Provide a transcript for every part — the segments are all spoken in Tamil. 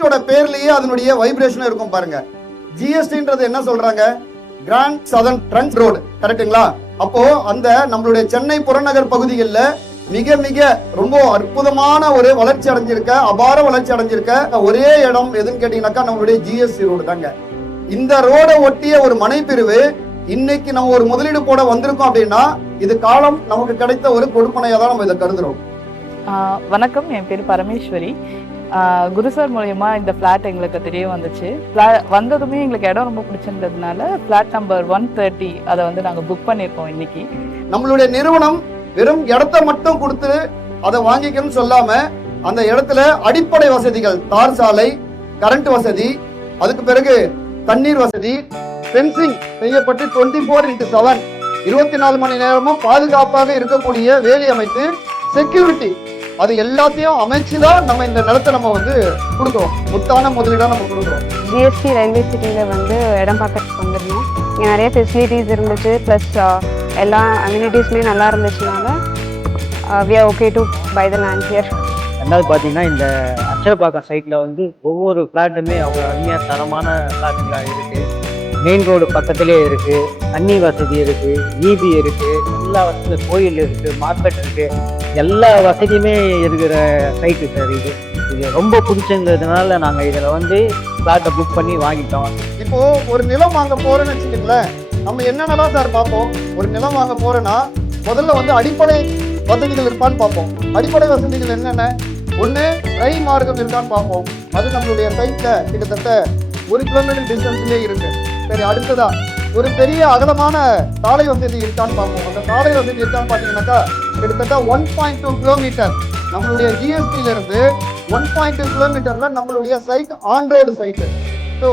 ஸ்ட்ரீட்டோட பேர்லயே அதனுடைய வைப்ரேஷன் இருக்கும் பாருங்க. ஜிஎஸ்டின்றது என்ன சொல்றாங்க? கிராண்ட் சதர்ன் ட்ரங்க் ரோடு, கரெக்டுங்களா? அப்போ அந்த நம்மளுடைய சென்னை புறநகர் பகுதிகளில் மிக மிக ரொம்ப அற்புதமான ஒரு வளர்ச்சி அடைஞ்சிருக்க, அபார வளர்ச்சி அடைஞ்சிருக்க ஒரே இடம் எதுன்னு கேட்டீங்கன்னாக்கா நம்மளுடைய ஜிஎஸ்டி ரோடு தாங்க. இந்த ரோடை ஒட்டிய ஒரு மனைப்பிரிவு இன்னைக்கு நம்ம ஒரு முதலீடு போட வந்திருக்கோம் அப்படின்னா இது காலம் நமக்கு கிடைத்த ஒரு கொடுப்பனையா தான் நம்ம இதை கருதுறோம். வணக்கம், என் பேர் பரமேஸ்வரி. குருசார் மூலயமா இந்த பிளாட் எங்களுக்கு தெரிய வந்துச்சு. வந்ததுமே எங்களுக்கு இடம் ரொம்ப பிடிச்சிருந்ததுனால பிளாட் நம்பர் 130 அதை வந்து நாங்கள் புக் பண்ணியிருக்கோம். இன்னைக்கு நம்மளுடைய நிறுவனம் வெறும் இடத்த மட்டும் கொடுத்து அதை வாங்கிக்கணும்னு சொல்லாம அந்த இடத்துல அடிப்படை வசதிகள், தார் சாலை, கரண்ட் வசதி, அதுக்கு பிறகு தண்ணீர் வசதி, ஃபென்சிங் செய்யப்பட்டு 24x7 24 மணி நேரமும் பாதுகாப்பாக இருக்கக்கூடிய வேலி அமைத்து செக்யூரிட்டி அது எல்லாத்தையும் அமைச்சுதான் நம்ம இந்த நிலத்தை நம்ம வந்து கொடுக்குறோம். முத்தான முதலீடா நம்ம கொடுக்குறோம். ஜிஎஸ்டி ரயில்வே சிட்டியில வந்து இடம் பார்க்கறதுக்கு வந்துருந்தோம். இங்கே நிறைய ஃபெசிலிட்டிஸ் இருந்துச்சு, ப்ளஸ் எல்லா அம்யூனிட்டிஸுமே நல்லா இருந்துச்சுனால we are okay to buy the land here. ரெண்டாவது பார்த்தீங்கன்னா இந்த அச்சரப்பாக்கம் சைட்டில் வந்து ஒவ்வொரு ஃப்ளாட்டுமே அவ்வளோ அருமையாக தரமான ஃப்ளாட்டுகளாக இருக்குது. மெயின் ரோடு பக்கத்துலேயே இருக்குது, தண்ணி வசதி இருக்குது, ஈபி இருக்குது, எல்லா வசதியும், கோயில் இருக்குது, மார்க்கெட் இருக்குது, எல்லா வசதியுமே இருக்கிற சைட்டு சார். இது ரொம்ப பிடிச்சிருந்ததுனால நாங்கள் இதில் வந்து ஃப்ளாட்டை புக் பண்ணி வாங்கிட்டோம். இப்போ ஒரு நிலம் வாங்க போறேன்னு வச்சுக்கீங்களேன், நம்ம என்னென்னலாம் சார் பார்ப்போம்? ஒரு நிலம் வாங்க போறேன்னா முதல்ல வந்து அடிப்படை வசதிகள் இருப்பான்னு பார்ப்போம். அடிப்படை வசதிகள் என்னென்ன? ஒன்று, ரயில் மார்க்கம் இருக்கான்னு பார்ப்போம். அது நம்மளுடைய சைட்ல கிட்டத்தட்ட 1 கிலோமீட்டர் டிஸ்டன்ஸ்லேயே இருக்கு. சரி, அடுத்ததா ஒரு பெரிய அகலமான சாலை வசதி இருக்கான்னு பார்ப்போம். அந்த சாலை வசதி இருக்கான்னு பார்த்தீங்கன்னாக்கா கிட்டத்தட்ட 1.2 கிலோமீட்டர் நம்மளுடைய ஜிஎஸ்டியில இருந்து 1.2 கிலோமீட்டர்ல நம்மளுடைய side on road side. So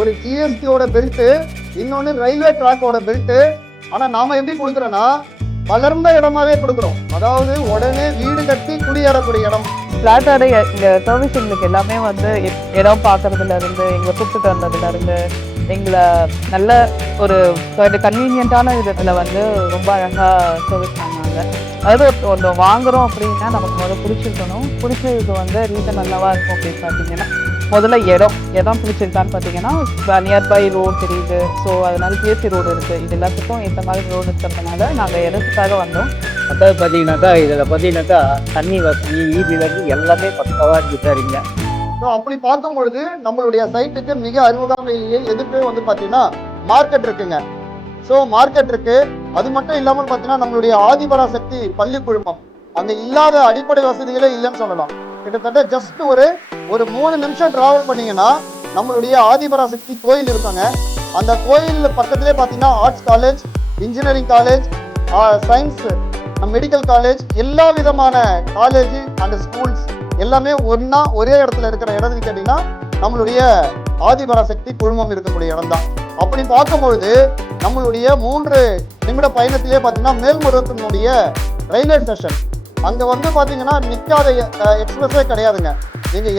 ஒரு ஜிஎஸ்டியோட பெல்ட்டு, இன்னொன்று ரயில்வே ட்ராக்கோட பெல்ட்டு. ஆனால் நாம எப்படி கொடுக்குறோன்னா வளர்ந்த இடமாவே கொடுக்குறோம். அதாவது உடனே வீடு கட்டி குடியேறக்கூடிய இடம். பிளாட்டோட இந்த சர்வீஸ் எங்களுக்கு எல்லாமே வந்து இடம் பார்க்கறதுல இருந்து, எங்களை கூப்பிட்டு வந்ததுல இருந்து, எங்களை நல்ல ஒரு கன்வீனியன்ட்டான இதில் வந்து ரொம்ப அழகாக சர்வீஸ் பண்ணாங்க. அதாவது ஒன்று வாங்குறோம் அப்படின்னா நமக்கு முதல்ல பிடிச்சிருக்கணும். பிடிச்சதுக்கு வந்து ரீசன் நல்லாவா இருக்கும் அப்படின்னு பார்த்தீங்கன்னா முதல்ல இடம் பிடிச்சிருக்கான்னு பார்த்தீங்கன்னா நியர்பை ரோடு தெரியுது. ஸோ அதனால ஜிஎஸ்டி ரோடு இருக்குது. இது எல்லாத்துக்கும் இந்த மாதிரி ரோடு இருக்கிறதுனால நாங்கள் இடத்துக்காக வந்தோம். அதாவது பார்த்தீங்கன்னாக்கா இதில் பார்த்தீங்கன்னாக்கா தண்ணி வசதி, ஈபிலேருந்து எல்லாமே பக்கவாக இருக்குங்க. ஸோ அப்படி பார்க்கும் பொழுது நம்மளுடைய சைட்டுக்கு மிக அருகாமையிலேயே எதுவுமே வந்து பார்த்தீங்கன்னா மார்க்கெட் இருக்குங்க. ஸோ மார்க்கெட் இருக்கு. அது மட்டும் இல்லாமல் பார்த்தீங்கன்னா நம்மளுடைய ஆதிபராசக்தி பள்ளி குழுமம் அங்கே இல்லாத அடிப்படை வசதிகளே இல்லைன்னு சொல்லலாம். கிட்டத்தட்ட ஜஸ்ட் ஒரு 3 நிமிஷம் டிராவல் பண்ணீங்கன்னா நம்மளுடைய ஆதிபராசக்தி கோயில் இருக்காங்க. அந்த கோயில் பக்கத்திலே பார்த்தீங்கன்னா arts college, engineering college, science, medical college, எல்லா விதமான காலேஜ் அண்ட் ஸ்கூல்ஸ் எல்லாமே ஒரே இடத்துல இருக்கிற இடத்துக்கு கேட்டீங்கன்னா நம்மளுடைய ஆதிபராசக்தி குழுமம் இருக்கக்கூடிய இடம் தான். அப்படி பார்க்கும்பொழுது நம்மளுடைய 3 நிமிட பயணத்திலே பார்த்தீங்கன்னா மேல்மருவத்தினுடைய ரயில்வே ஸ்டேஷன். அங்கே வந்து பார்த்தீங்கன்னா நிற்காத எக்ஸ்பிரஸே கிடையாதுங்க. நீங்கள்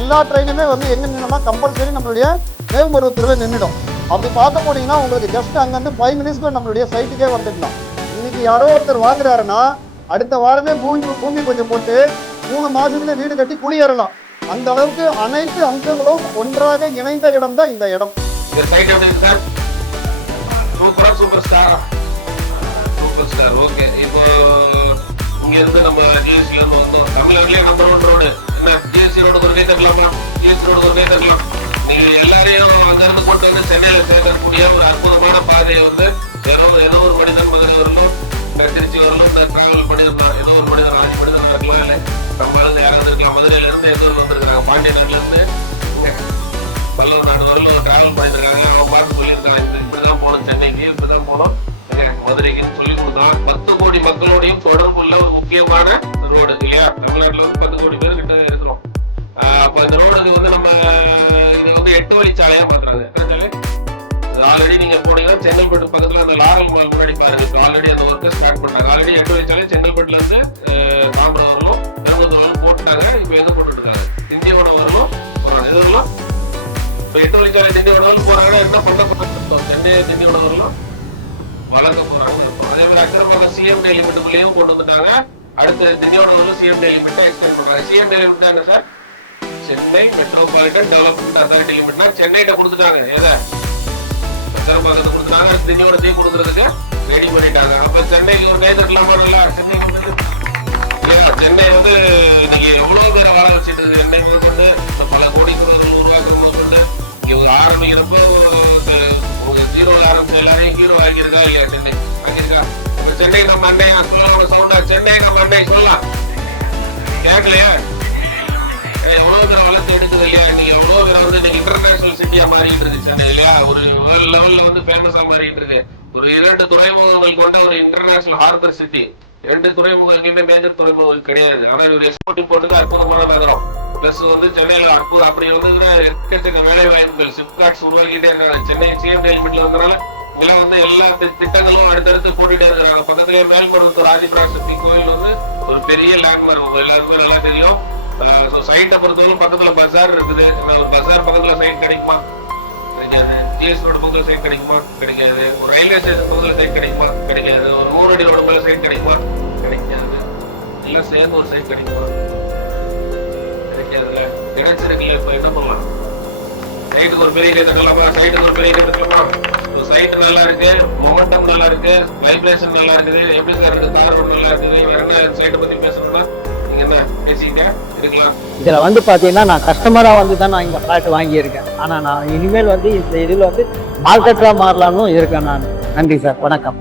எல்லா ட்ரெயினுமே வந்து எங்கே நின்னா கம்பல்சரி நம்மளுடைய மேல்மருவத்தில் நின்றுடும். அப்படி பார்க்க போனீங்கன்னா உங்களுக்கு ஜஸ்ட் அங்கேருந்து 5 மினிட்ஸ்ல நம்மளுடைய சைட்டுக்கே வந்துடலாம். இன்னைக்கு யாரோ ஒருத்தர் வாங்குறாருன்னா அடுத்த வாரமே பூமி கொஞ்சம் போட்டு 3 மாதத்துல வீடு கட்டி குடியேறலாம். அந்த அளவுக்கு அனைத்து அம்சங்களும் ஒன்றாக இணைந்த இடம் தான் இந்த இடம். Super star. ஓகே, இப்போ இங்க இருந்து நம்ம ஜிஎஸ்டி வந்தோம். தமிழ்நாட்டிலே நம்பர் 1 ரோடு என்ன? ஜிஎஸ்டி ரோடு ஒரு கை தட்டலாமா? ஜிஎஸ்டி ரோடு ஒரு கை தட்டலாம். நீங்க எல்லாரையும் அங்கிருந்து கொண்டு வந்து சென்னையில சேர்க்கக்கூடிய ஒரு அற்புதமான பாதையை வந்து ஏதோ ஒரு மனிதன் மதுரை வரலும், திருச்சி வரலும் டிராவல் பண்ணியிருப்பார். ஏதோ ஒரு மனிதன் 5 மனிதன் இருக்கலாம், இல்லை நம்ம யாராவது இருக்கலாம். மதுரையில இருந்து ஏதோ வந்திருக்காங்க, பாண்டிய நாட்டுல இருந்து பல்லவர் நாடு வரலும் டிராவல் பண்ணிருக்காங்க. அவங்க பார்த்து சொல்லியிருக்காங்க, இப்படிதான் போகணும், சென்னைக்கு இப்படிதான் போகணும், மதுரைக்கு சொல்லி கொடுத்தான். 10 கோடி மக்களோடையும் தொடர்புள்ள ஒரு முக்கியமான ரோடு இல்லையா? தமிழ்நாட்டுல ஒரு 10 கோடி பேர் கிட்ட இருக்கிறோம். அப்ப இந்த ரோடுக்கு வந்து நம்ம இதை வந்து 8 வழிச்சாலையா பாக்குறாங்க. ஆல்ரெடி நீங்க போனீங்கன்னா செங்கல்பட்டு பக்கத்துல அந்த லாரல் மால் முன்னாடி பாருங்க, ஆல்ரெடி அந்த ஒர்க்கை ஸ்டார்ட் பண்ணாங்க. ஆல்ரெடி 8 வழிச்சாலை செங்கல்பட்டுல இருந்து தாம்பரம் வரலும், பெரம்பலூர் வரலும் போட்டுட்டாங்க. இப்ப எது போட்டுட்டு இருக்காங்க? திண்டிவனம் வரலும் எதுலாம் இப்ப 8 வழிச்சாலை திண்டிவனம் வரலும் போறாங்க. என்ன பண்ண போறோம்? சென்னை திண்டிவனம் வரலும் வளர்க்க போறாங்க. அதே மாதிரி அக்கரப்பக்கம் சிஎம்டி லிமிட்டுக்குள்ளேயும் கொண்டு வந்துட்டாங்க. அடுத்த திண்டிவனம் வந்து சிஎம்டி லிமிட்டை எக்ஸ்டெண்ட் பண்றாங்க. சிஎம்டி லிமிட் தாங்க sir? Chennai metropolitan development authority லிமிட்னா சென்னைட்ட கொடுத்துட்டாங்க. எதை பத்திரமாக்கத்தை கொடுத்துட்டாங்க, திண்டிவனத்தையும் கொடுக்குறதுக்கு ரெடி பண்ணிட்டாங்க. அப்ப சென்னைக்கு ஒரு கை தட்டலாமா? நல்லா சென்னை வந்து நீங்க எவ்வளவு பேரை வாழ வச்சுட்டு சென்னை வந்து பல கோடி உருவாக்குற போது இவங்க ஆரம்பிக்கிறப்போ ஒரு ஜீரோ ஆரம்பிச்சு எல்லாரையும் ஹீரோ ஆகியிருக்கா இல்லையா? சென்னை ஆகியிருக்கா? இப்ப சென்னை நம்ம அண்ணையா சொல்லலாம், சவுண்டா சென்னை நம்ம அண்ணை சொல்லலாம், கேட்கலையா? எவ்வளவு பேரை வளர்த்து எடுக்குது இல்லையா? இன்னைக்கு எவ்வளவு பேரை வந்து இன்னைக்கு இன்டர்நேஷனல் சிட்டியா மாறிட்டு இருக்கு சென்னை இல்லையா? ஒரு வேர்ல்ட் லெவல்ல வந்து ஃபேமஸா மாறிட்டு இருக்கு. ஒரு 2 துறைமுகங்கள் கொண்ட ஒரு இன்டர்நேஷனல் ஹார்பர் சிட்டி. 2 துறைமுகம் எங்கேயுமே மேஜர் துறைமுகம் கிடையாது. ஆனா ஒரு எக்ஸ்போர்ட்டிங் போட்டுக்கு அற்புதமான நகரம். பிளஸ் வந்து சென்னையில அற்புதம் அப்படி வந்து எக்கச்சக்க வேலை வாய்ப்புகள் சிப்காட்ஸ் உருவாக்கிட்டே இருக்காங்க. சென்னை சிஎம் ஹெல்மெட்ல வந்தனால இதெல்லாம் வந்து எல்லா திட்டங்களும் அடுத்தடுத்து போட்டுட்டே இருக்கிறாங்க. பக்கத்திலேயே மேல்மருவத்தூர் ஆதிபராசக்தி கோயில் வந்து ஒரு பெரிய லேண்ட்மார்க், எல்லாருக்குமே நல்லா தெரியும். சைட்டை பொறுத்தவரை பக்கத்துல பஜார் இருக்குது. ஒரு பஜார் பக்கத்துல சைட் கிடைக்குமா? கிடைக்காது. ஜிஎஸ் ரோடு பக்கத்துல சைட் கிடைக்குமா? கிடைக்காது. ஒரு ரயில்வே ஸ்டேஷன் பக்கத்துல சைட் கிடைக்குமா? கிடைக்காது. ஒரு 3 அடி ரோடு மேல சைட் கிடைக்குமா? கிடைக்காது. எல்லாம் சேர்ந்து ஒரு சைட் கிடைக்குமா? கிடைக்காதுல்ல. கிடைச்சிருக்கீங்க. இப்ப என்ன பண்ணலாம்? சைட்டுக்கு ஒரு பெரிய கை தட்டலாமா? சைட்டுக்கு ஒரு பெரிய கை தட்டலாமா? சைட் நல்லா இருக்கு, மொமெண்டம் நல்லா இருக்கு, வைப்ரேஷன் நல்லா இருக்குது. எப்படி சார் இருக்கு? தார் ரோடு நல்லா இருக்குது. என்ன சைட்டை பத்தி பேசணும்னா நீங்க என்ன பேசிக்கிட்டே இருக்கலாம். இதுல வந்து பாத்தீங்கன்னா நான் கஸ்டமரா வந்து தான் நான் இந்த பிளாட் வாங்கியிருக்கேன். ஆனா நான் இனிமேல் வந்து இந்த இதுல வந்து மார்க்கெட்டா மாறலாம்னு இருக்கேன் நான். நன்றி சார், வணக்கம்.